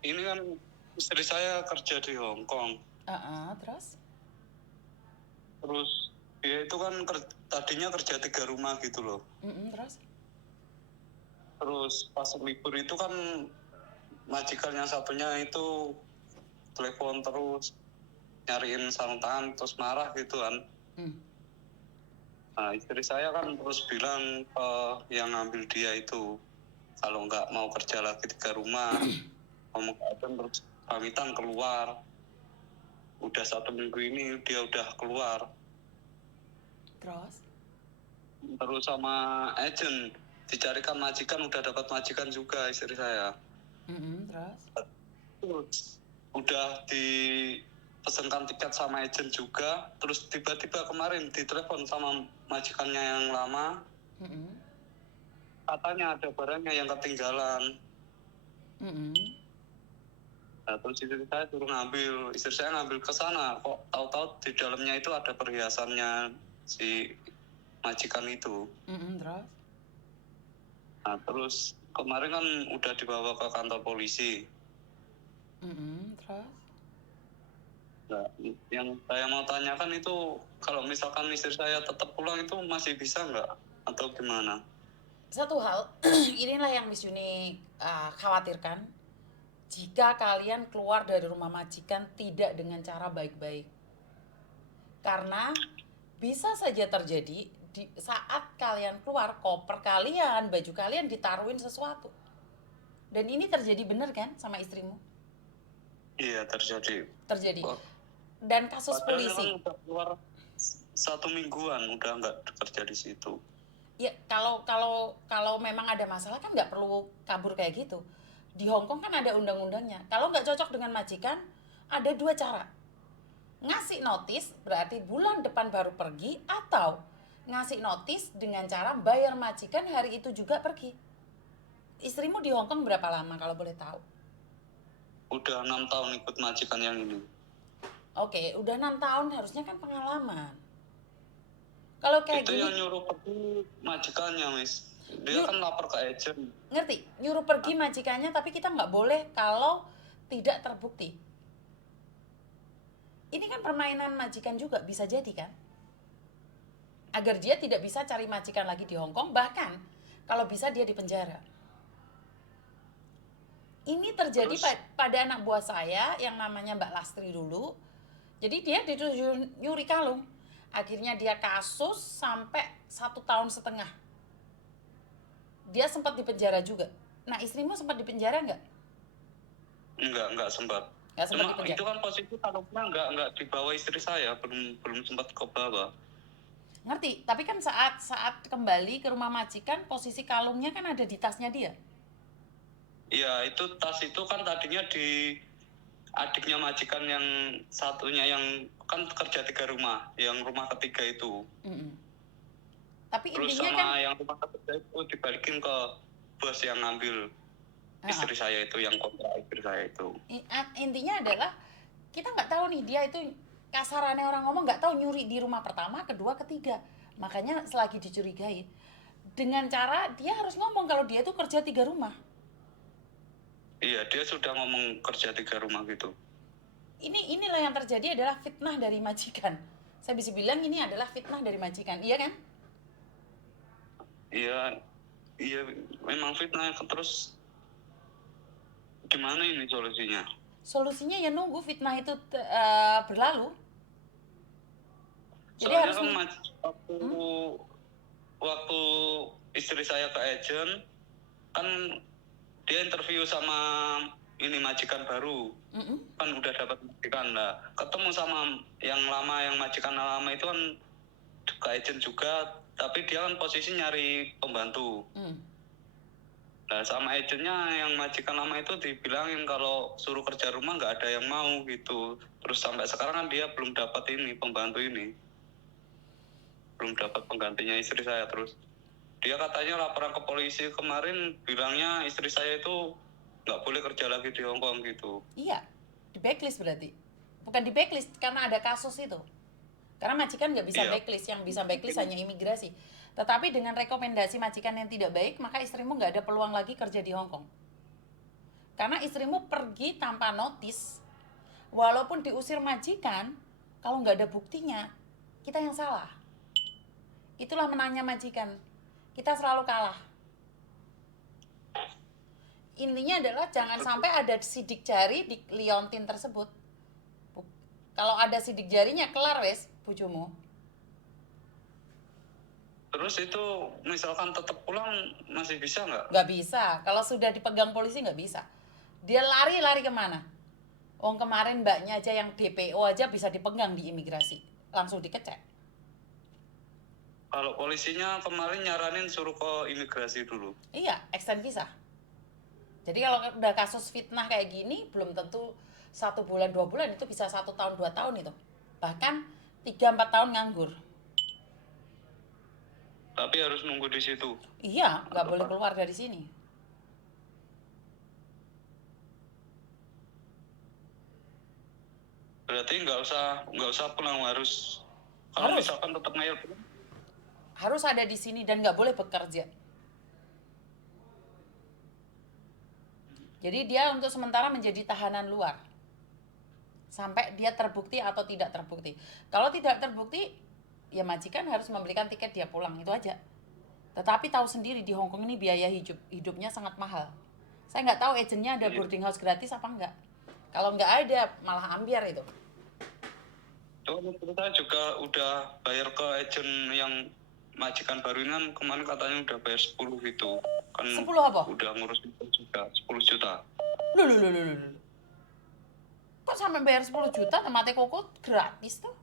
ini kan istri saya kerja di Hong Kong. Terus? Terus dia itu kan tadinya kerja 3 rumah gitu loh. Terus? Terus pas libur itu kan majikan yang satunya itu telepon terus nyariin sarung tangan terus marah gitu kan. Nah istri saya kan terus bilang yang ngambil dia itu kalau nggak mau kerja lagi 3 rumah kamu terus pamitan keluar. Udah 1 minggu ini dia udah keluar. Terus sama agent dicarikan majikan, udah dapat majikan juga istri saya. Terus udah dipesankan tiket sama agent juga. Terus tiba-tiba kemarin ditelepon sama majikannya yang lama. Katanya ada barangnya yang ketinggalan. Nah, terus istri saya suruh ngambil. Istri saya ngambil ke sana. Kok tahu-tahu di dalamnya itu ada perhiasannya si majikan itu. Terus? Nah, terus kemarin kan udah dibawa ke kantor polisi. Terus? Nah, yang saya mau tanyakan itu kalau misalkan istri saya tetap pulang itu masih bisa nggak atau gimana? Satu hal, inilah yang Miss Yuni khawatirkan. Jika kalian keluar dari rumah majikan tidak dengan cara baik-baik. Karena bisa saja terjadi di saat kalian keluar, koper kalian, baju kalian ditaruhin sesuatu. Dan ini terjadi bener kan sama istrimu? Iya terjadi. Terjadi. Oh, Dan kasus padahal kan polisi. udah keluar 1 mingguan udah nggak kerja di situ. Ya kalau kalau kalau memang ada masalah kan nggak perlu kabur kayak gitu. Di Hong Kong kan ada undang-undangnya. Kalau nggak cocok dengan majikan, ada dua cara. Ngasih notis berarti bulan depan baru pergi, atau ngasih notis dengan cara bayar majikan hari itu juga pergi. Istrimu di Hong Kong berapa lama kalau boleh tahu? Udah 6 tahun ikut majikan yang ini. Oke, udah 6 tahun, harusnya kan pengalaman. Kalau kayak Itu gini, yang nyuruh pergi majikannya, Miss. Dia kan lapor ke agent. ngerti? Nyuruh pergi majikannya, tapi kita nggak boleh kalau tidak terbukti. Ini kan permainan majikan juga, bisa jadi kan? Agar dia tidak bisa cari majikan lagi di Hong Kong, bahkan kalau bisa dia dipenjara. Ini terjadi pada anak buah saya yang namanya Mbak Lastri dulu. Jadi dia dituduh nyuri kalung. Akhirnya dia kasus sampai 1,5 tahun. Dia sempat dipenjara juga. Nah, istrimu sempat dipenjara nggak? Enggak sempat. Nggak sempat Cuma dipenjara. itu kan posisi kalungnya enggak dibawa istri saya, belum sempat ke bawah. Ngerti, tapi kan saat kembali ke rumah majikan, posisi kalungnya kan ada di tasnya dia. Iya, itu tas itu kan tadinya di adiknya majikan yang satunya yang kan kerja 3 rumah, yang rumah ketiga itu. Tapi Terus intinya sama kan yang rumah ketiga itu dibalikin ke bos yang ngambil istri saya itu, yang kontrak istri saya itu. intinya adalah kita nggak tahu nih dia itu, kasarannya orang ngomong, nggak tahu nyuri di rumah pertama, kedua, ketiga. Makanya selagi dicurigai, dengan cara dia harus ngomong kalau dia itu kerja 3 rumah. Iya, dia sudah ngomong kerja 3 rumah gitu. Inilah yang terjadi adalah fitnah dari majikan. Saya bisa bilang ini adalah fitnah dari majikan, iya kan? Iya, memang fitnah. Terus gimana ini solusinya? Solusinya ya nunggu fitnah itu berlalu. Jadi Soalnya harus kan waktu istri saya ke agent kan dia interview sama ini majikan baru. Kan udah dapat majikan lah. Ketemu sama yang lama, yang majikan lama itu kan ke agent juga, tapi dia kan posisi nyari pembantu. Nah sama agentnya yang majikan lama itu dibilangin kalau suruh kerja rumah nggak ada yang mau gitu. Terus sampai sekarang kan dia belum dapat ini pembantu ini, belum dapat penggantinya istri saya. Terus dia katanya laporan ke polisi kemarin bilangnya istri saya itu nggak boleh kerja lagi di Hong Kong gitu. Iya, di backlist berarti. Bukan di backlist karena ada kasus itu. Karena majikan nggak bisa Iya. backlist, yang bisa backlist hanya imigrasi. Tetapi dengan rekomendasi majikan yang tidak baik, maka istrimu nggak ada peluang lagi kerja di Hong Kong. Karena istrimu pergi tanpa notis, walaupun diusir majikan, kalau nggak ada buktinya, kita yang salah. Itulah menangnya majikan. Kita selalu kalah. Intinya adalah jangan sampai ada sidik jari di liontin tersebut. Kalau ada sidik jarinya, kelar wes, bojomu. Terus itu misalkan tetap pulang masih bisa nggak? Nggak bisa. Kalau sudah dipegang polisi nggak bisa. Dia lari kemana? Kemarin mbaknya aja yang DPO aja bisa dipegang di imigrasi. Langsung dikecek. Kalau polisinya kemarin nyaranin suruh ke imigrasi dulu. Iya, extend visa. Jadi kalau udah kasus fitnah kayak gini, belum tentu 1 bulan 2 bulan, itu bisa 1 tahun 2 tahun itu. Bahkan 3-4 tahun nganggur. Tapi harus nunggu di situ. Iya, nggak boleh keluar dari sini. Berarti nggak usah pulang, harus kalau Harus. misalkan tetap ngayal Harus ada di sini dan nggak boleh bekerja. Jadi dia untuk sementara menjadi tahanan luar. Sampai dia terbukti atau tidak terbukti. Kalau tidak terbukti, ya majikan harus memberikan tiket dia pulang, itu aja. Tetapi tahu sendiri di Hong Kong ini biaya hidupnya sangat mahal. Saya nggak tahu agennya ada boarding house gratis apa enggak. Kalau nggak ada, malah ambiar itu. kita juga udah bayar ke agen yang majikan baru ini kan, kemarin katanya udah bayar 10 gitu kan. 10 apa? Udah ngurus 10 juta. Loh. Kok sampai bayar 10 juta temate koko gratis tuh?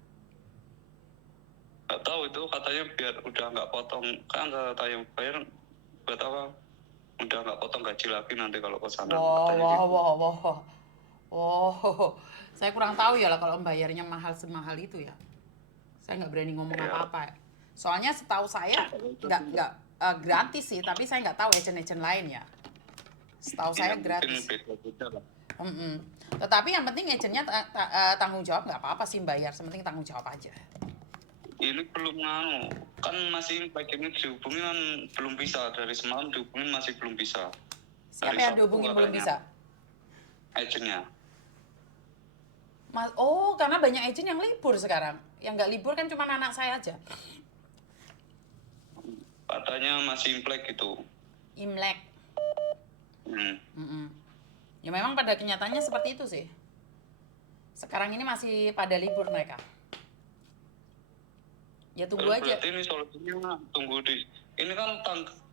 Nggak tahu, itu katanya biar udah nggak potong, kan katanya bayar buat apa, udah nggak potong gaji lagi nanti kalau ke sana. Wow. Saya kurang tahu ya lah kalau bayarnya mahal semahal itu ya. Saya nggak berani ngomong apa-apa. Soalnya setahu saya nggak gratis sih, tapi saya nggak tahu agent-agent lain ya. Setahu saya gratis. Tetapi yang penting agentnya tanggung jawab, nggak apa-apa sih bayar, sementing tanggung jawab aja. Ini belum kan masih ini dihubungin kan belum bisa, dari semalam dihubungin masih belum bisa. Siapa yang dihubungin belum bisa? Agentnya. Karena banyak agent yang libur sekarang. Yang nggak libur kan cuma anak saya aja. Katanya masih Imlek gitu. Imlek. Ya memang pada kenyataannya seperti itu sih. Sekarang ini masih pada libur mereka. Ya tunggu aja. Berarti ini solusinya tunggu ini kan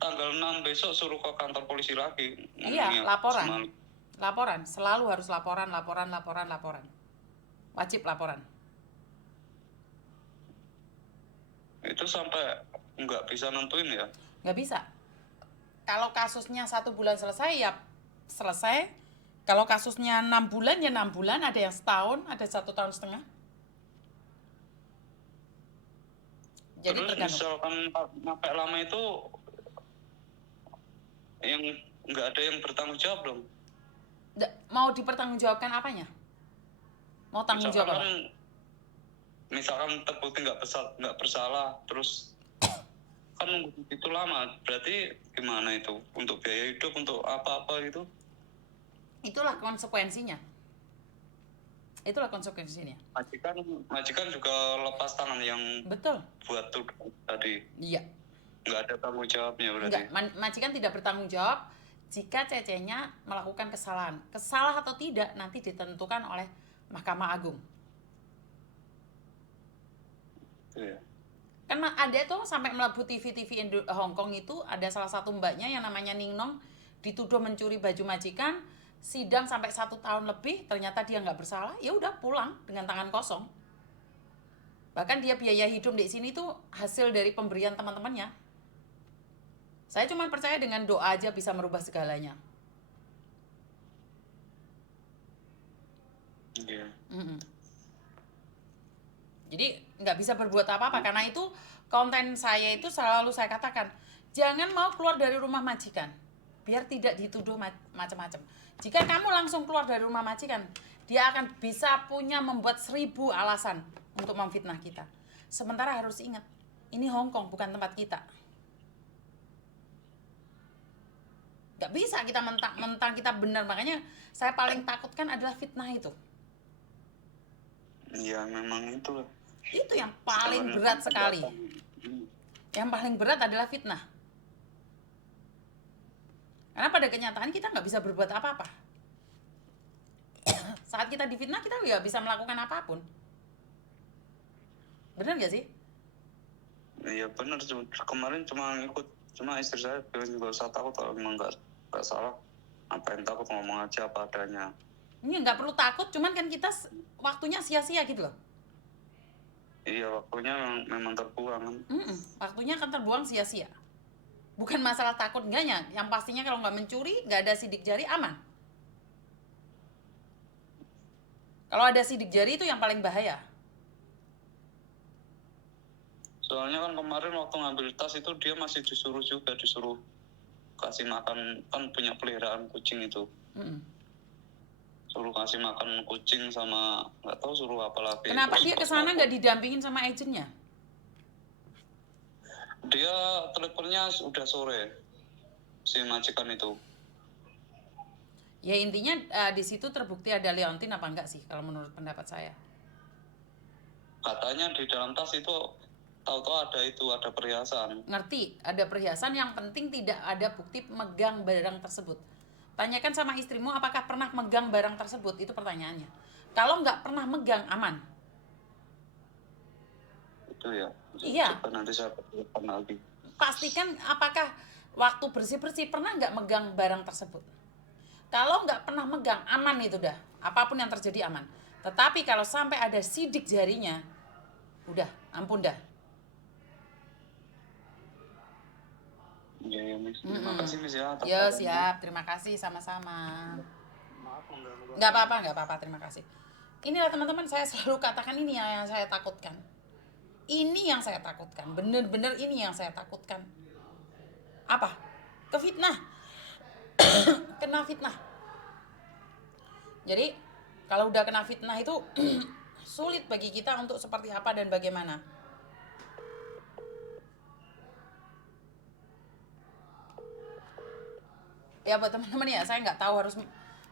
tanggal 6 besok suruh ke kantor polisi lagi. Iya, laporan. Laporan, selalu harus laporan. Wajib laporan. Itu sampai nggak bisa nentuin ya? Nggak bisa. Kalau kasusnya 1 bulan selesai, ya selesai. Kalau kasusnya 6 bulan, ya 6 bulan. Ada yang setahun, ada 1 tahun setengah. Jadi terus misalkan sampai lama itu yang nggak ada yang bertanggung jawab dong? Mau dipertanggungjawabkan apanya? Mau tanggung jawab apa? Misalkan terbukti nggak bersalah, terus kan itu lama, berarti gimana itu untuk biaya hidup, untuk apa-apa itu? Itulah konsekuensinya. Majikan juga lepas tangan yang betul buat tuh tadi. Iya. Nggak ada tanggung jawabnya berarti. Majikan tidak bertanggung jawab jika cecenya melakukan kesalahan. Kesalah atau tidak nanti ditentukan oleh Mahkamah Agung. Iya. Kan ada tuh sampai melebu TV Hong Kong itu, ada salah satu mbaknya yang namanya Ning Nong dituduh mencuri baju majikan, sidang sampai 1 tahun lebih, ternyata dia nggak bersalah, ya udah pulang dengan tangan kosong. Bahkan dia biaya hidup di sini tuh hasil dari pemberian teman-temannya. Saya cuma percaya dengan doa aja bisa merubah segalanya. Iya. Jadi nggak bisa berbuat apa-apa, karena itu konten saya itu selalu saya katakan, jangan mau keluar dari rumah majikan, biar tidak dituduh macam-macam. Jika kamu langsung keluar dari rumah majikan, dia akan bisa membuat 1000 alasan untuk memfitnah kita. Sementara harus ingat, ini Hong Kong bukan tempat kita. Nggak bisa kita mentang-mentang kita benar. Makanya saya paling takutkan adalah fitnah itu. Iya memang itu lah. Itu yang paling berat sekali. Yang paling berat adalah fitnah. Karena pada kenyataan kita nggak bisa berbuat apa-apa. Saat kita difitnah kita nggak bisa melakukan apapun. Benar nggak sih? Iya benar, kemarin cuma istri saya bilang juga usah takut, kalau memang nggak salah, apa yang takut, ngomong aja apa adanya. Ini nggak perlu takut, cuman kan kita waktunya sia-sia gitu loh. Iya waktunya memang terbuang kan. Waktunya akan terbuang sia-sia. Bukan masalah takut enggaknya, yang pastinya kalau nggak mencuri, nggak ada sidik jari, aman. Kalau ada sidik jari itu yang paling bahaya. Soalnya kan kemarin waktu ngambil tas itu dia masih disuruh kasih makan, kan punya peliharaan kucing itu. Suruh kasih makan kucing sama nggak tahu suruh apa lagi. Kenapa dia kesana nggak didampingin sama agentnya? Dia teleponnya udah sore, si majikan itu. Ya intinya di situ terbukti ada leontin apa enggak sih kalau menurut pendapat saya. Katanya di dalam tas itu tahu-tahu ada perhiasan. Ngerti, ada perhiasan, yang penting tidak ada bukti megang barang tersebut. Tanyakan sama istrimu apakah pernah megang barang tersebut, itu pertanyaannya. Kalau nggak pernah megang, aman. Itu ya. Iya. Coba nanti saya telepon lagi. Pastikan apakah waktu bersih-bersih pernah nggak megang barang tersebut. Kalau nggak pernah megang, aman itu dah. Apapun yang terjadi aman. Tetapi kalau sampai ada sidik jarinya, udah, ampun dah. Iya, Miss. Terima kasih, Miss ya. Ya, siap. Terima kasih, sama-sama. Maaf, nggak apa-apa, terima kasih. Inilah teman-teman, saya selalu katakan ini yang saya takutkan. Ini yang saya takutkan, bener-bener ini yang saya takutkan. Apa? Kefitnah. Kena fitnah. Jadi, kalau udah kena fitnah itu sulit bagi kita untuk seperti apa dan bagaimana. Ya buat teman-teman ya, saya nggak tahu harus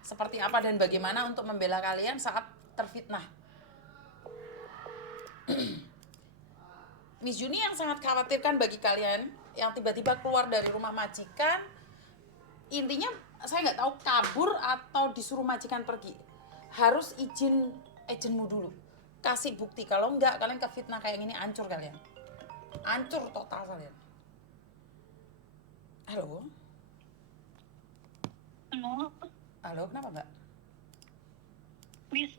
seperti apa dan bagaimana untuk membela kalian saat terfitnah. Miss Juni yang sangat khawatirkan bagi kalian yang tiba-tiba keluar dari rumah majikan, intinya saya nggak tahu kabur atau disuruh majikan pergi, harus izin agentmu dulu, kasih bukti. Kalau enggak, kalian kefitnah kayak gini, hancur kalian, hancur total kalian. Halo, Halo, halo, kenapa mbak? Miss,